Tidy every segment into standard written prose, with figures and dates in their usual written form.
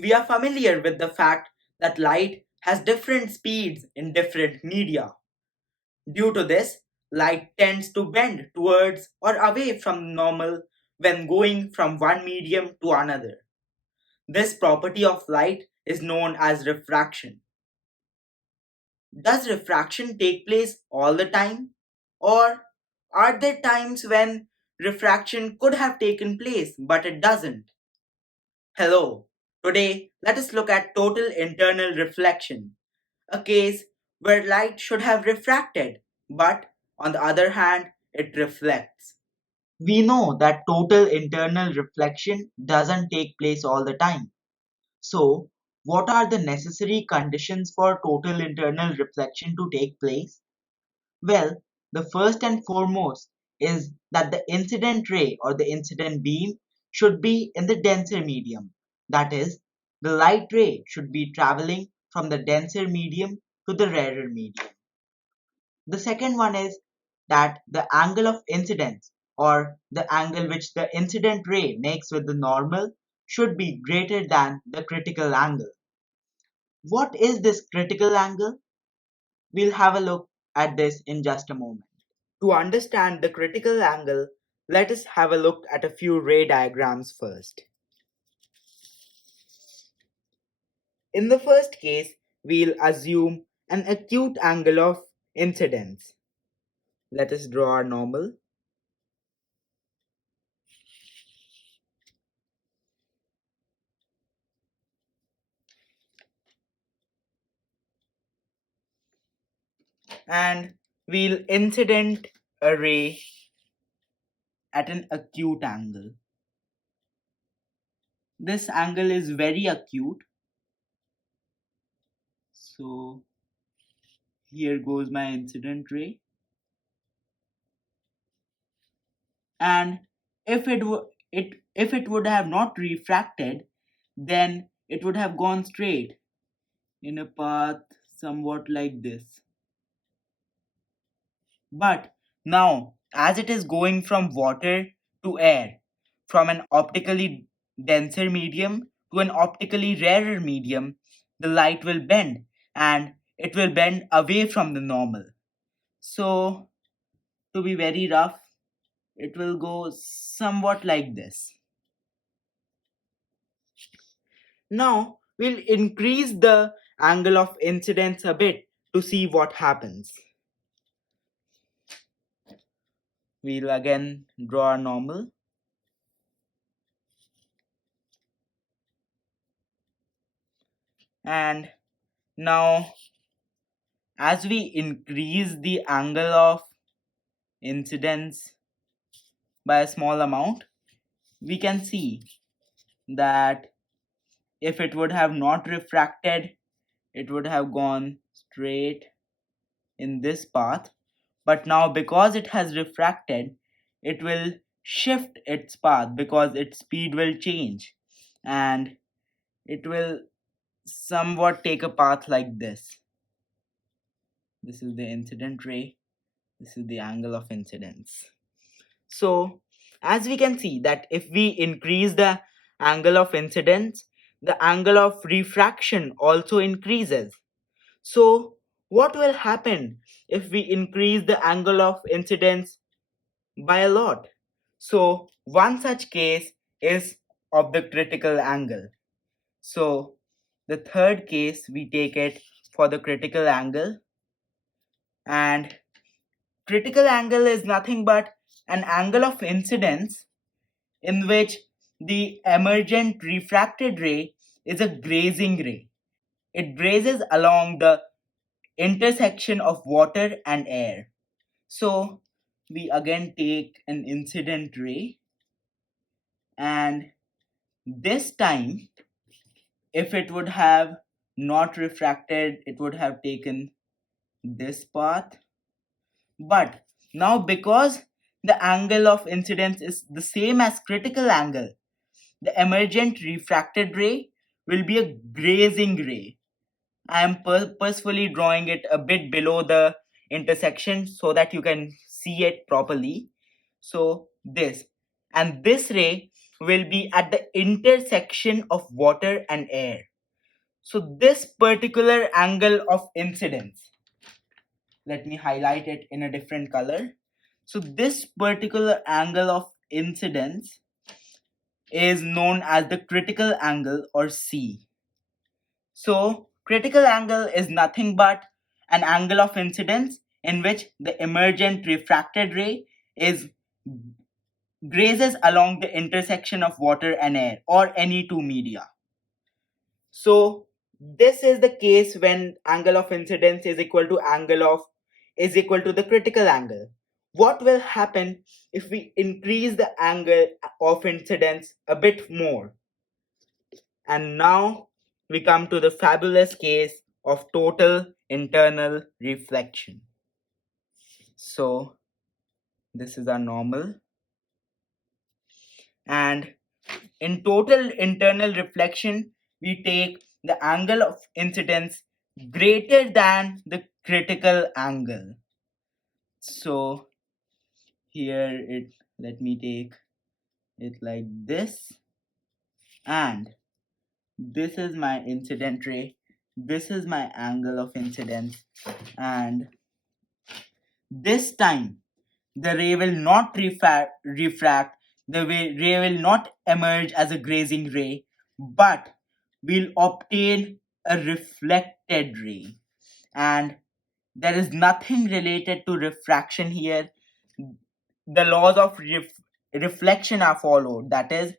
We are familiar with the fact that light has different speeds in different media. Due to this, light tends to bend towards or away from normal when going from one medium to another. This property of light is known as refraction. Does refraction take place all the time? Or are there times when refraction could have taken place but it doesn't? Hello. Today, let us look at total internal reflection, a case where light should have refracted, but on the other hand, it reflects. We know that total internal reflection doesn't take place all the time. So, what are the necessary conditions for total internal reflection to take place? Well, the first and foremost is that the incident ray or the incident beam should be in the denser medium. That is, the light ray should be traveling from the denser medium to the rarer medium. The second one is that the angle of incidence or the angle which the incident ray makes with the normal should be greater than the critical angle. What is this critical angle? We'll have a look at this in just a moment. To understand the critical angle, let us have a look at a few ray diagrams first. In the first case, we'll assume an acute angle of incidence. Let us draw our normal. And we'll incident a ray at an acute angle. This angle is very acute. So here goes my incident ray. And if it would have not refracted, then it would have gone straight in a path somewhat like this. But now, as it is going from water to air, from an optically denser medium to an optically rarer medium, the light will bend and it will bend away from the normal. So, to be very rough, it will go somewhat like this. Now, we'll increase the angle of incidence a bit to see what happens. We'll again draw a normal. And now, as we increase the angle of incidence by a small amount, we can see that if it would have not refracted, it would have gone straight in this path. But now, because it has refracted, it will shift its path because its speed will change and it will somewhat take a path like this. This is the incident ray. This is the angle of incidence. So, as we can see that if we increase the angle of incidence, the angle of refraction also increases. So, what will happen if we increase the angle of incidence by a lot? So, one such case is of the critical angle. So, the third case we take it for the critical angle, and critical angle is nothing but an angle of incidence in which the emergent refracted ray is a grazing ray. It grazes along the intersection of water and air. So we again take an incident ray, and this time, if it would have not refracted, it would have taken this path. But now, because the angle of incidence is the same as critical angle, the emergent refracted ray will be a grazing ray. I am purposefully drawing it a bit below the intersection so that you can see it properly. So this, and this ray will be at the intersection of water and air. So this particular angle of incidence, let me highlight it in a different color. So this particular angle of incidence is known as the critical angle, or C. So critical angle is nothing but an angle of incidence in which the emergent refracted ray is grazes along the intersection of water and air or any two media. So this is the case when angle of incidence is equal to the critical angle. What will happen if we increase the angle of incidence a bit more? And now we come to the fabulous case of total internal reflection. So this is our normal, and in total internal reflection we take the angle of incidence greater than the critical angle. So here it, let me take it like this, and this is my incident ray, this is my angle of incidence, and this time the ray will not refract, the ray will not emerge as a grazing ray, but will obtain a reflected ray. And there is nothing related to refraction here. The laws of reflection are followed, that is,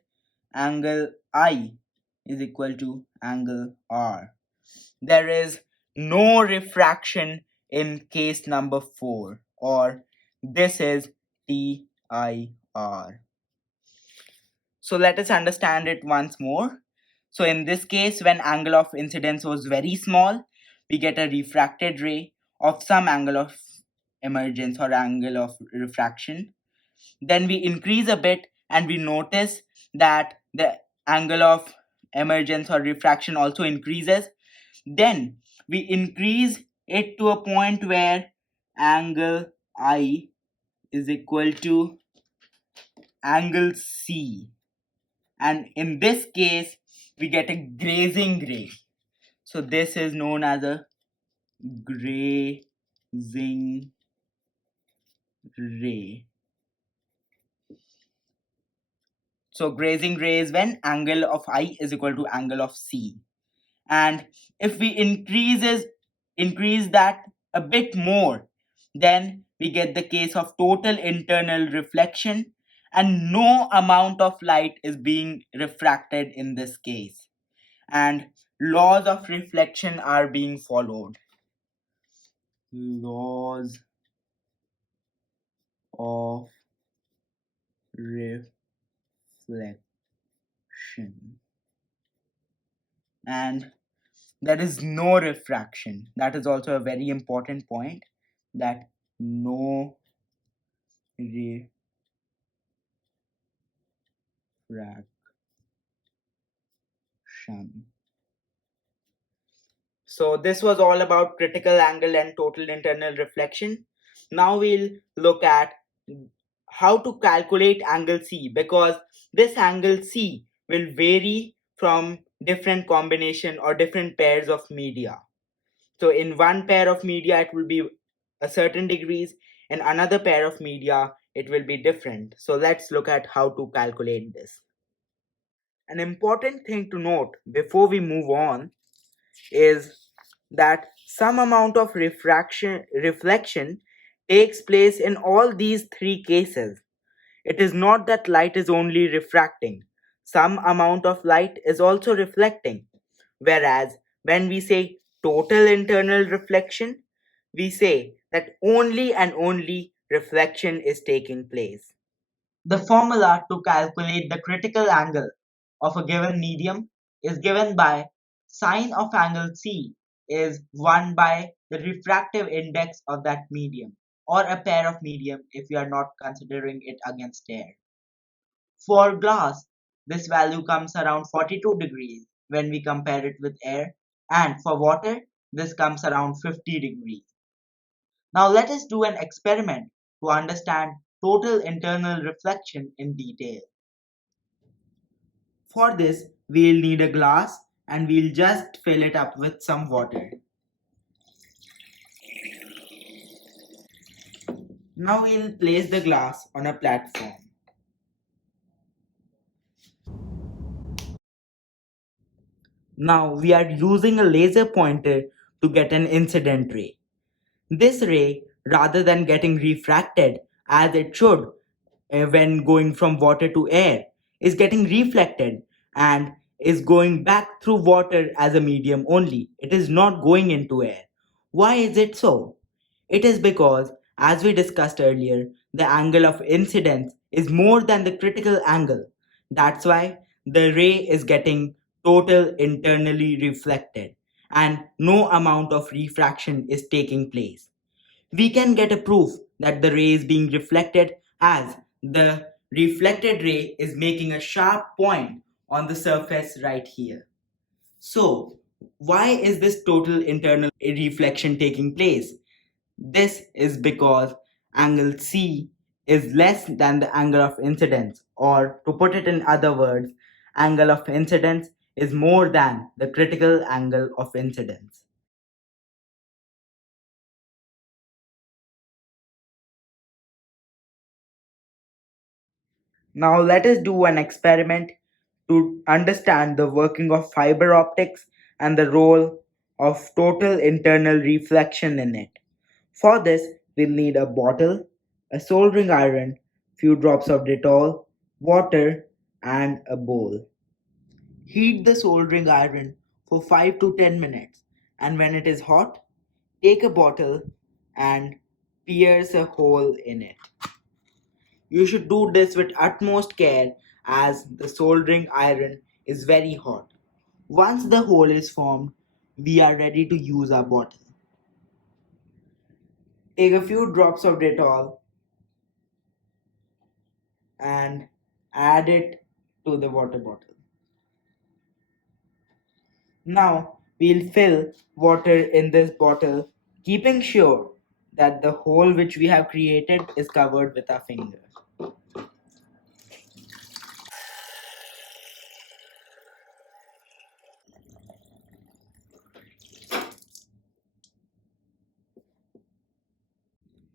angle I is equal to angle R. There is no refraction in case number 4, or this is TIR. So let us understand it once more. So in this case, when angle of incidence was very small, we get a refracted ray of some angle of emergence or angle of refraction. Then we increase a bit and we notice that the angle of emergence or refraction also increases. Then we increase it to a point where angle I is equal to angle C. And in this case, we get a grazing ray. So this is known as a grazing ray. So grazing ray is when angle of I is equal to angle of C. And if we increase that a bit more, then we get the case of total internal reflection, and no amount of light is being refracted in this case, and laws of reflection are being followed. Laws of reflection. And there is no refraction. That is also a very important point, that no refraction. So this was all about critical angle and total internal reflection. Now we'll look at how to calculate angle C, because this angle C will vary from different combination or different pairs of media. So in one pair of media it will be a certain degrees, in another pair of media it will be different. So let's look at how to calculate this. An important thing to note before we move on is that some amount of reflection takes place in all these three cases. It is not that light is only refracting. Some amount of light is also reflecting. Whereas when we say total internal reflection, we say that only and only reflection is taking place. The formula to calculate the critical angle of a given medium is given by sine of angle C is 1 by the refractive index of that medium, or a pair of medium if we are not considering it against air. For glass, this value comes around 42 degrees when we compare it with air, and for water, this comes around 50 degrees. Now let us do an experiment to understand total internal reflection in detail. For this, we'll need a glass and we'll just fill it up with some water. Now we'll place the glass on a platform. Now we are using a laser pointer to get an incident ray. This ray, rather than getting refracted as it should when going from water to air, is getting reflected and is going back through water as a medium only. It is not going into air. Why is it so? It is because, as we discussed earlier, the angle of incidence is more than the critical angle. That's why the ray is getting total internally reflected and no amount of refraction is taking place. We can get a proof that the ray is being reflected as the reflected ray is making a sharp point on the surface right here. So, why is this total internal reflection taking place? This is because angle C is less than the angle of incidence, or to put it in other words, angle of incidence is more than the critical angle of incidence. Now let us do an experiment to understand the working of fiber optics and the role of total internal reflection in it. For this, we'll need a bottle, a soldering iron, few drops of Dettol, water, and a bowl. Heat the soldering iron for 5 to 10 minutes, and when it is hot, take a bottle and pierce a hole in it. You should do this with utmost care as the soldering iron is very hot. Once the hole is formed, we are ready to use our bottle. Take a few drops of Dettol and add it to the water bottle. Now we'll fill water in this bottle, keeping sure that the hole which we have created is covered with our finger.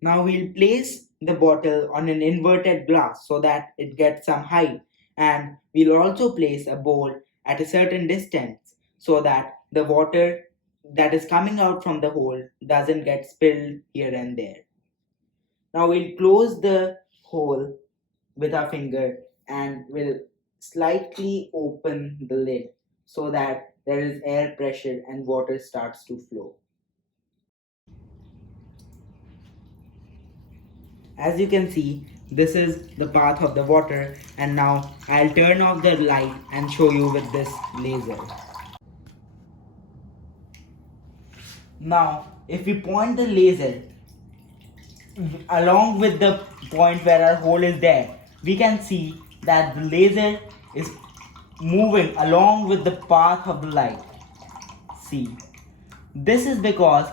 Now we'll place the bottle on an inverted glass so that it gets some height, and we'll also place a bowl at a certain distance so that the water that is coming out from the hole doesn't get spilled here and there. Now we'll close the hole with our finger and we'll slightly open the lid so that there is air pressure and water starts to flow. As you can see, this is the path of the water, and now I'll turn off the light and show you with this laser. Now, if we point the laser along with the point where our hole is there, we can see that the laser is moving along with the path of the light. See, this is because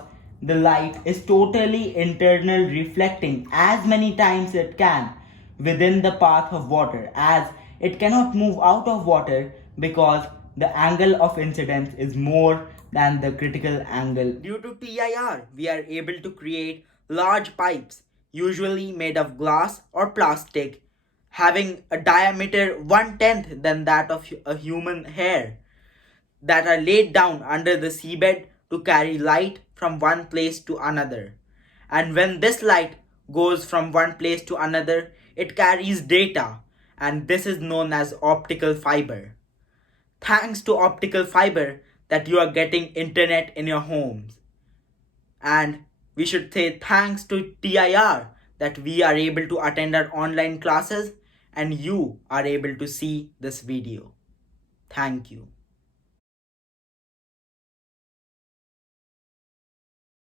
the light is totally internal reflecting as many times it can within the path of water, as it cannot move out of water because the angle of incidence is more than the critical angle. Due to TIR, we are able to create large pipes, usually made of glass or plastic, having a diameter 1/10 than that of a human hair, that are laid down under the seabed to carry light from one place to another. And when this light goes from one place to another, it carries data, and this is known as optical fiber. Thanks to optical fiber that you are getting internet in your homes. And we should say thanks to TIR that we are able to attend our online classes and you are able to see this video. Thank you.